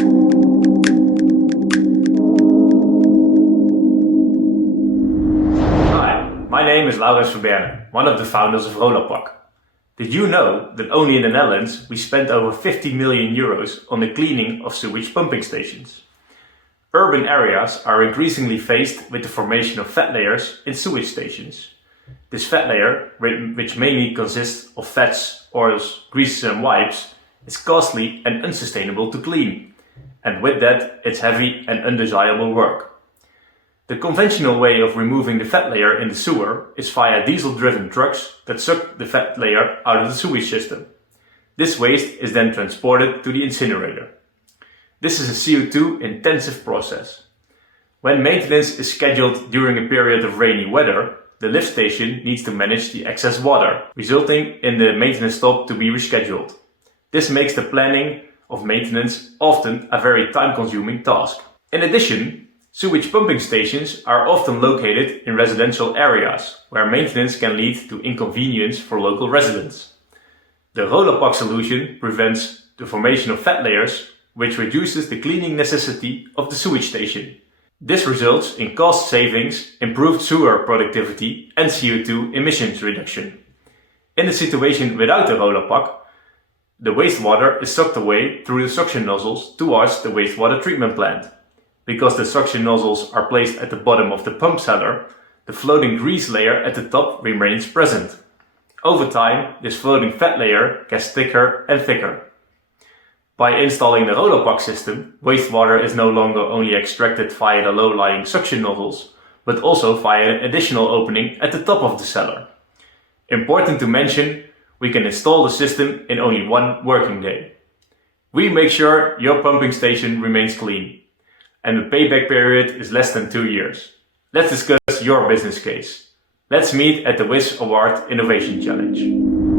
My name is Verberne, one of the founders of Rolapac. Did you know that only in the Netherlands we spent over 50 million euros on the cleaning of sewage pumping stations? Urban areas are increasingly faced with the formation of fat layers in sewage stations. This fat layer, which mainly consists of fats, oils, greases and wipes, is costly and unsustainable to clean. And with that, it's heavy and undesirable work. The conventional way of removing the fat layer in the sewer is via diesel-driven trucks that suck the fat layer out of the sewage system. This waste is then transported to the incinerator. This is a CO2-intensive process. When maintenance is scheduled during a period of rainy weather, the lift station needs to manage the excess water, resulting in the maintenance stop to be rescheduled. This makes the planning of maintenance often a very time-consuming task. In addition, sewage pumping stations are often located in residential areas, where maintenance can lead to inconvenience for local residents. The Rolapac solution prevents the formation of fat layers, which reduces the cleaning necessity of the sewage station. This results in cost savings, improved sewer productivity and CO2 emissions reduction. In the situation without the Rolapac, the wastewater is sucked away through the suction nozzles towards the wastewater treatment plant. Because the suction nozzles are placed at the bottom of the pump cellar, the floating grease layer at the top remains present. Over time, this floating fat layer gets thicker and thicker. By installing the Rolapac system, wastewater is no longer only extracted via the low-lying suction nozzles, but also via an additional opening at the top of the cellar. Important to mention, we can install the system in only one working day. We make sure your pumping station remains clean, and the payback period is less than 2 years. Let's discuss your business case. Let's meet at the WIS Award Innovation Challenge.